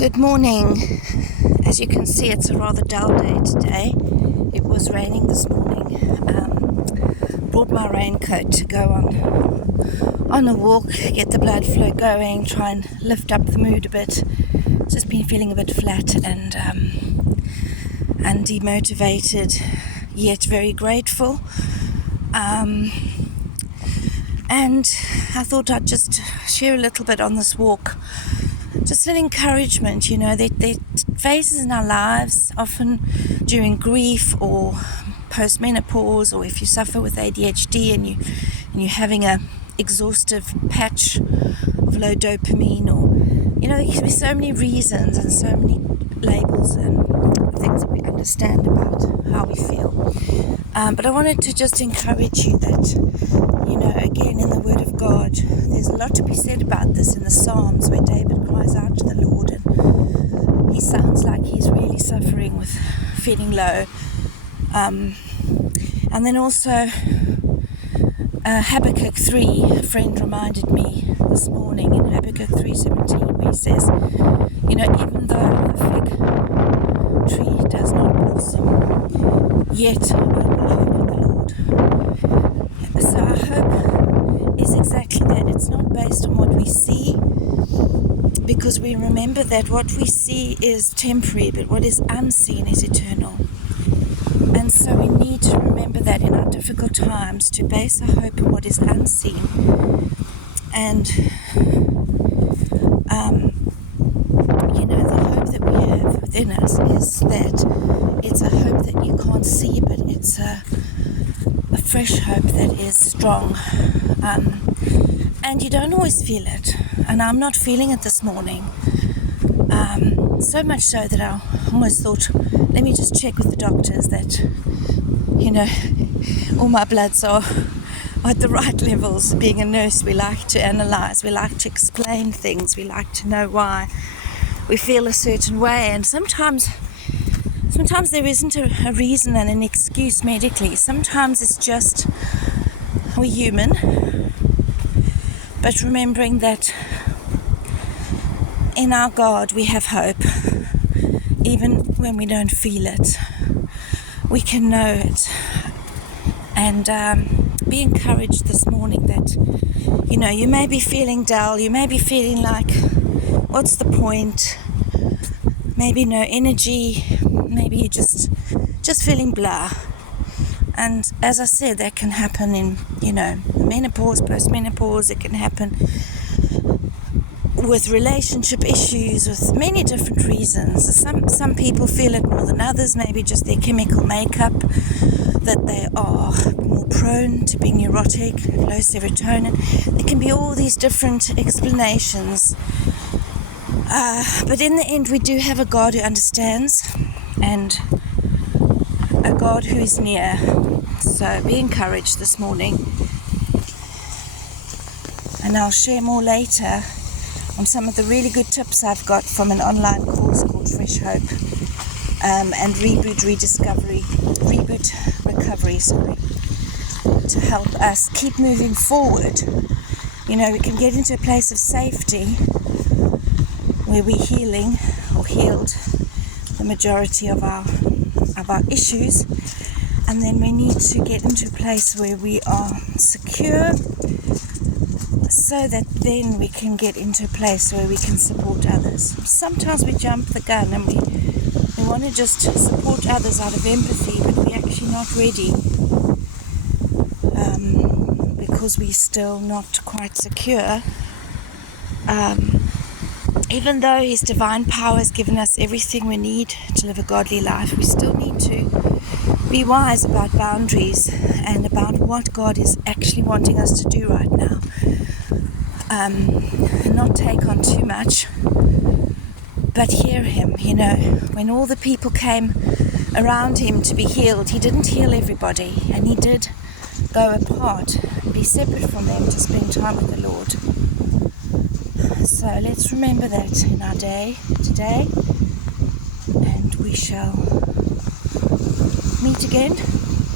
Good morning. As you can see, it's a rather dull day today. It was raining this morning. Brought my raincoat to go on a walk, get the blood flow going, try and lift up the mood a bit. Just been feeling a bit flat and demotivated, yet very grateful. And I thought I'd just share a little bit on this walk. Just an encouragement, there are phases in our lives, often during grief or post-menopause, or if you suffer with ADHD and you're having a exhaustive patch of low dopamine, or there can be so many reasons and so many labels and things that we understand about how we feel. But I wanted to just encourage you that, again, in the Word of God, there's a lot to be said about this in the Psalms, where David cries out to the Lord, and he sounds like he's really suffering with feeling low. And then also Habbakuk 3, a friend reminded me this morning in Habbakuk 3:17, where he says, even though the fig tree does not blossom, yet I will hope in the Lord. So our hope is exactly that. It's not based on what we see, because we remember that what we see is temporary, but what is unseen is eternal. And so we need to remember that in our difficult times, to base our hope on what is unseen. And the hope that we have within us is that it's a hope that you can't see, but it's a fresh hope that is strong. And you don't always feel it. And I'm not feeling it this morning. So much so that I almost thought, let me just check with the doctors that, all my bloods are at the right levels. Being a nurse, we like to analyze, we like to explain things, we like to know why we feel a certain way. And sometimes there isn't a reason and an excuse medically. Sometimes it's just we're human. But remembering that in our God we have hope, even when we don't feel it, we can know it. And be encouraged this morning that, you may be feeling dull, you may be feeling like, what's the point? Maybe no energy, maybe you're just feeling blah. And as I said, that can happen in, menopause, post-menopause. It can happen with relationship issues, with many different reasons. Some people feel it more than others, maybe just their chemical makeup, that they are more prone to being neurotic, low serotonin. There can be all these different explanations. But in the end, we do have a God who understands, and a God who is near. So be encouraged this morning. And I'll share more later on some of the really good tips I've got from an online course called Fresh Hope and Reboot Recovery, to help us keep moving forward. We can get into a place of safety where we're healing or healed the majority of our issues, and then we need to get into a place where we are secure, so that then we can get into a place where we can support others. Sometimes we jump the gun and we want to just support others out of empathy, but we're actually not ready, because we're still not quite secure. Even though His divine power has given us everything we need to live a godly life, we still need to be wise about boundaries and about what God is actually wanting us to do right now. And not take on too much, but hear Him. When all the people came around Him to be healed, He didn't heal everybody, and He did go apart, be separate from them to spend time with the Lord. So let's remember that in our day today, and we shall meet again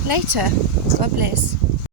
later. God bless.